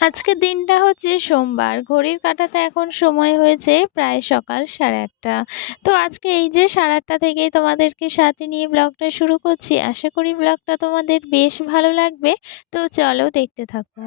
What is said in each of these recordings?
আজকের দিনটা হচ্ছে সোমবার। ঘড়ির কাটাতে এখন সময় হয়েছে প্রায় সকাল সাড়ে আটটা। তো আজকে এই যে সাড়ে আটটা থেকেই তোমাদেরকে সাথে নিয়ে ব্লগটা শুরু করছি। আশা করি ব্লগটা তোমাদের বেশ ভালো লাগবে। তো চলো দেখতে থাকো।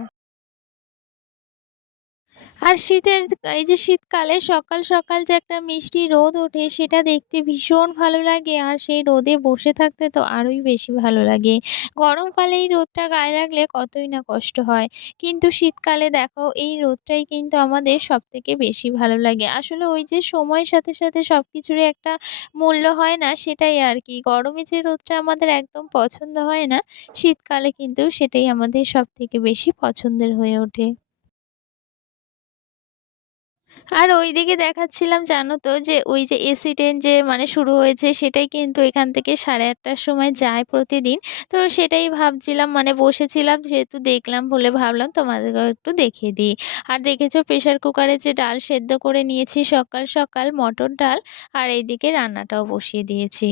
আর শীতের এই যে শীতকালে সকাল সকাল যে একটা মিষ্টি রোদ ওঠে সেটা দেখতে ভীষণ ভালো লাগে। আর সেই রোদে বসে থাকতে তো আরোই বেশি ভালো লাগে। গরমকালে এই রোদটা গায়ে লাগলে কতই না কষ্ট হয়। কিন্তু শীতকালে দেখো এই রোদটাই কিন্তু আমাদের সব থেকে বেশি ভালো লাগে। আসলে ওই যে সময়ের সাথে সাথে সব কিছুরই একটা মূল্য হয় না সেটাই আর কি। গরমে যে রোদটা আমাদের একদম পছন্দ হয় না, শীতকালে কিন্তু সেটাই আমাদের সব থেকে বেশি পছন্দের হয়ে ওঠে। আর ওইদিকে দেখাচ্ছিলাম, জানো তো? যে ওই যে এসি ট্রেন যে মানে শুরু হয়েছে, সেটাই কিন্তু এখান থেকে সাড়ে আটটার সময় যায় প্রতিদিন। তো সেটাই ভাবছিলাম মানে বসেছিলাম যেহেতু দেখলাম বলে ভাবলাম তোমাদেরকেও একটু দেখিয়ে দিই। আর দেখেছ প্রেশার কুকারে যে ডাল সেদ্ধ করে নিয়েছি সকাল সকাল, মটর ডাল, আর এইদিকে রান্নাটাও বসিয়ে দিয়েছি।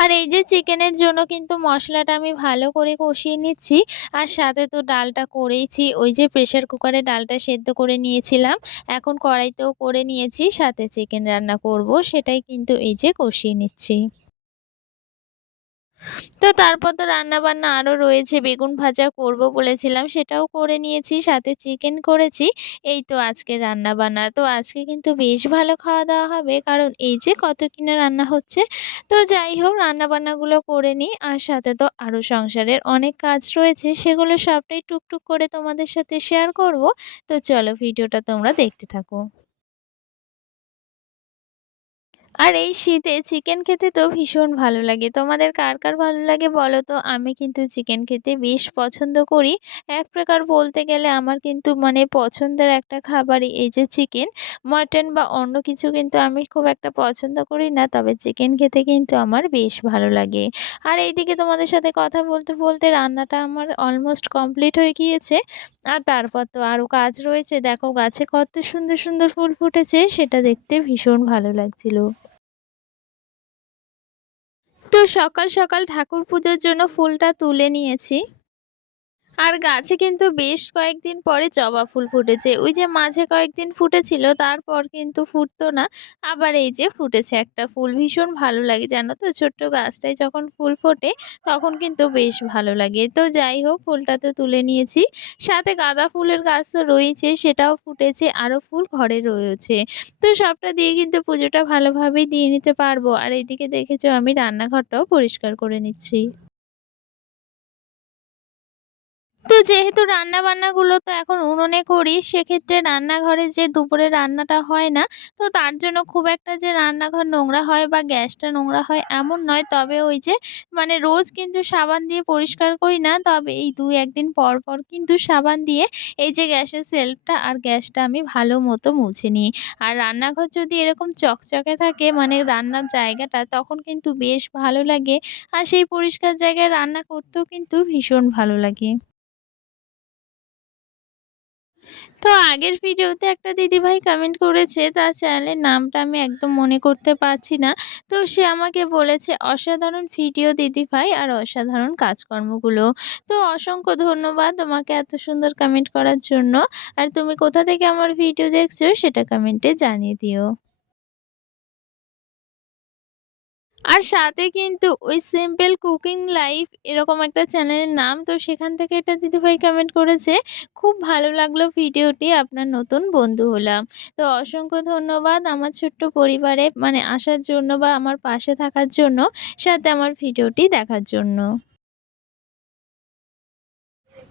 আর এই যে চিকেনের জন্য কিন্তু মশলাটা আমি ভালো করে কষিয়ে নিচ্ছি। আর সাথে তো ডালটা করেইছি। ওই যে প্রেশার কুকারে ডালটা সেদ্ধ করে নিয়েছিলাম। এখন কড়াইতেও করে নিয়েছি, সাথে চিকেন রান্না করব। সেটাই কিন্তু এই যে কষিয়ে নিচ্ছি। তো তারপর তো রান্নাবান্না আরও রয়েছে, বেগুন ভাজা করব বলেছিলাম, সেটাও করে নিয়েছি, সাথে চিকেন করেছি, এই তো আজকে রান্নাবান্না। তো আজকে কিন্তু বেশ ভালো খাওয়া দাওয়া হবে, কারণ এই যে কত কিনা রান্না হচ্ছে, তো যাই হোক রান্নাবান্নাগুলো করে নিই, আর সাথে তো আরও সংসারের অনেক কাজ রয়েছে, সেগুলো সবটাই টুকটুক করে তোমাদের সাথে শেয়ার করব। তো চলো ভিডিওটা তোমরা দেখতে থাকো। আর এই শীতে চিকেন খেতে তো ভীষণ ভালো লাগে। তোমাদের কার কার ভালো লাগে বলো তো? আমি কিন্তু চিকেন খেতে বেশ পছন্দ করি। এক প্রকার বলতে গেলে আমার কিন্তু মানে পছন্দের একটা খাবারই এই যে চিকেন। মাটন বা অন্য কিছু কিন্তু আমি খুব একটা পছন্দ করি না, তবে চিকেন খেতে কিন্তু আমার বেশ ভালো লাগে। আর এইদিকে তোমাদের সাথে কথা বলতে বলতে রান্নাটা আমার অলমোস্ট কমপ্লিট হয়ে গিয়েছে। আর তারপর তো আরও কাজ রয়েছে। দেখো গাছে কত সুন্দর সুন্দর ফুল ফুটেছে, সেটা দেখতে ভীষণ ভালো লাগছিল। তো সকাল সকাল ঠাকুর পুজোর জন্য ফুলটা তুলে নিয়েছি। আর গাছে কিন্তু বেশ কয়েকদিন পরে জবা ফুল ফুটেছে। ওই যে মাঝে কয়েকদিন ফুটেছিল, তারপর কিন্তু ফুটতো না। আবার এই যে ফুটেছে একটা ফুল। ভীষণ ভালো লাগে, জানো তো? ছোট্ট গাছটায় যখন ফুল ফোটে, তখন কিন্তু বেশ ভালো লাগে। তো যাই হোক, ফুলটা তো তুলে নিয়েছি। সাথে গাঁদা ফুলের গাছ তো রয়েছে, সেটাও ফুটেছে, আরও ফুল ঘরে রয়েছে। তো সবটা দিয়ে কিন্তু পুজোটা ভালোভাবেই দিয়ে নিতে পারব। আর এইদিকে দেখেছ, আমি রান্নাঘরটাও পরিষ্কার করে নিচ্ছি। তো যেহেতু রান্না-বান্নাগুলো তো এখন উনুনে করি, সেক্ষেত্রে রান্নাঘরে যে দুপুরে রান্নাটা হয় না, তো তার জন্য খুব একটা যে রান্নাঘর নোংরা হয় বা গ্যাসটা নোংরা হয় এমন নয়। তবে ওই যে মানে রোজ কিন্তু সাবান দিয়ে পরিষ্কার করি না, তবে এই দুই একদিন পর পর কিন্তু সাবান দিয়ে এই যে গ্যাসের সেলফটা আর গ্যাসটা আমি ভালো মতো মুছে নিই। আর রান্নাঘর যদি এরকম চকচকে থাকে মানে রান্নার জায়গাটা, তখন কিন্তু বেশ ভালো লাগে। আর সেই পরিষ্কার জায়গায় রান্না করতেও কিন্তু ভীষণ ভালো লাগে। তো আগের ভিডিওতে একটা দিদিভাই কমেন্ট করেছে, তার চ্যানেলের নামটা আমি একদম মনে করতে পারছি না। তো সে আমাকে বলেছে, অসাধারণ ভিডিও দিদিভাই আর অসাধারণ কাজকর্মগুলো। তো অসংখ্য ধন্যবাদ তোমাকে এত সুন্দর কমেন্ট করার জন্য। আর তুমি কোথা থেকে আমার ভিডিও দেখছ, সেটা কমেন্টে জানিয়ে দিও। আর সাথে কিন্তু ওই সিম্পল কুকিং লাইফ এরকম একটা চ্যানেলের নাম। তো সেখান থেকে এটা দিদিভাই কমেন্ট করেছে, খুব ভালো লাগল ভিডিওটি আপনার নতুন বন্ধু হলাম। তো অসংখ্য ধন্যবাদ আমার ছোট্ট পরিবারে মানে আসার জন্য বা আমার পাশে থাকার জন্য, সাথে আমার ভিডিওটি দেখার জন্য।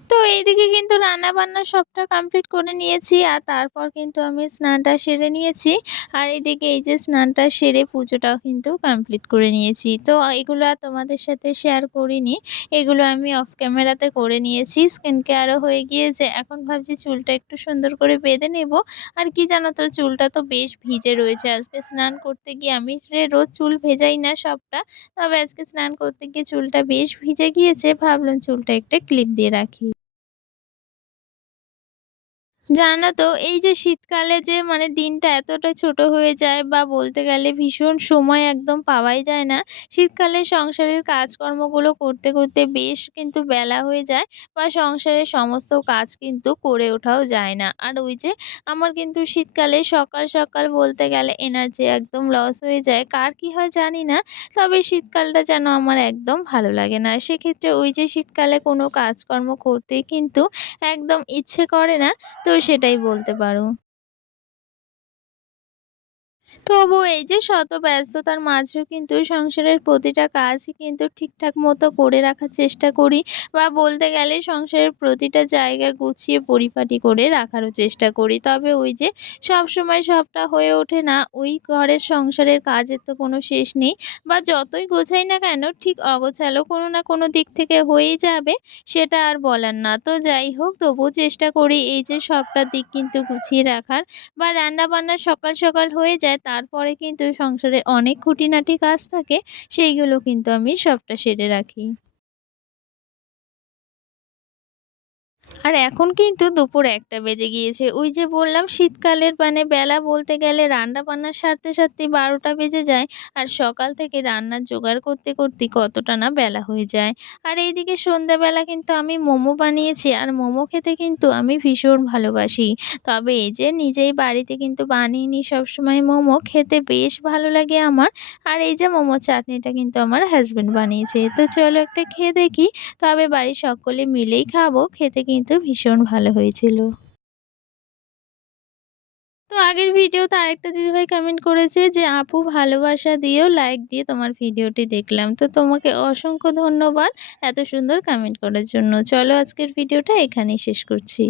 তো এইদিকে কিন্তু রান্না-বান্না সবটা কমপ্লিট করে নিয়েছি আর তারপর কিন্তু আমি স্নানটা সেরে নিয়েছি। আর এইদিকে এই যে স্নানটা সেরে পুজোটাও কিন্তু কমপ্লিট করে নিয়েছি। তো এগুলো আর তোমাদের সাথে শেয়ার করিনি। এগুলো আমি অফ ক্যামেরাতে করে নিয়েছি। স্কিন কেয়ারও হয়ে গিয়েছে। এখন ভাবছি চুলটা একটু সুন্দর করে বেঁধে নেব। আর কি জানো তো, চুলটা তো বেশ ভিজে রয়েছে। আজকে স্নান করতে গিয়ে আমি রোজ চুল ভেজাই না সবটা। তবে আজকে স্নান করতে গিয়ে চুলটা বেশ ভিজে গিয়েছে। ভাবলাম চুলটা একটা ক্লিপ দিয়ে রাখি। জানো তো এই যে শীতকালে যে মানে দিনটা এতটা ছোট হয়ে যায় বা বলতে গেলে ভীষণ সময় একদম পাওয়াই যায় না। শীতকালে সংসারের কাজকর্মগুলো করতে, করতে বেশ কিন্তু বেলা হয়ে যায় বা সংসারের সমস্ত কাজ কিন্তু করে ওঠাও যায় না। আর ওই যে আমার কিন্তু শীতকালে সকাল, সকাল বলতে গেলে এনার্জি একদম লস হয়ে যায়। কার কি হয় জানি না। তবে শীতকালটা যেন আমার একদম ভালো লাগে না। সেক্ষেত্রে ওই যে শীতকালে কোনো কাজকর্ম করতেই কিন্তু একদম ইচ্ছে করে না। তো সেটাই বলতে পারো। তবুও এই যে শত ব্যস্ততার মাঝেও কিন্তু সংসারের প্রতিটা কাজই কিন্তু ঠিকঠাক মতো করে রাখার চেষ্টা করি বা বলতে গেলে সংসারের প্রতিটা জায়গা গুছিয়ে পরিপাটি করে রাখারও চেষ্টা করি। তবে ওই যে সব সময় সবটা হয়ে ওঠে না, ওই ঘরের সংসারের কাজের তো কোনো শেষ নেই বা যতই গোছাই না কেন ঠিক অগোছালো কোনো না কোনো দিক থেকে হয়েই যাবে সেটা আর বলার না। তো যাই হোক তবুও চেষ্টা করি এই যে সবটা দিক কিন্তু গুছিয়ে রাখার বা রান্না বান্না সকাল সকাল হয়ে যায় তারপরে কিন্তু সংসারে অনেক খুঁটিনাটি কাজ থাকে সেইগুলো কিন্তু আমি সবটা সেরে রাখি। আর এখন কিন্তু দুপুর একটা বেজে গিয়েছে। ওই যে বললাম শীতকালের মানে বেলা বলতে গেলে রান্না বান্নার সারতে, সারতেই ১২টা বেজে যায়। আর সকাল থেকে রান্নার জোগাড় করতে, করতে কতটা না বেলা হয়ে যায়। আর এইদিকে সন্ধ্যাবেলা কিন্তু আমি মোমো বানিয়েছি। আর মোমো খেতে কিন্তু আমি ভীষণ ভালোবাসি। তবে এই যে নিজেই বাড়িতে কিন্তু বানিয়ে নিই সবসময় মোমো। খেতে বেশ ভালো লাগে আমার। আর এই যে মোমো চাটনিটা কিন্তু আমার হাজব্যান্ড বানিয়েছে। তো চলো একটা খেয়ে দেখি। তবে বাড়ির সকলে মিলেই খাব। খেতে কিন্তু ভীষণ ভালো হয়েছিল। তো আগের ভিডিওতে আরেকটা দিদিভাই কমেন্ট করেছে যে, "আপু ভালোবাসা দিয়েও লাইক দিয়ে তোমার ভিডিওটি দেখলাম।" তো তোমাকে অসংখ্য ধন্যবাদ এত সুন্দর কমেন্ট করার জন্য। চলো আজকের ভিডিওটা এখানেই শেষ করছি।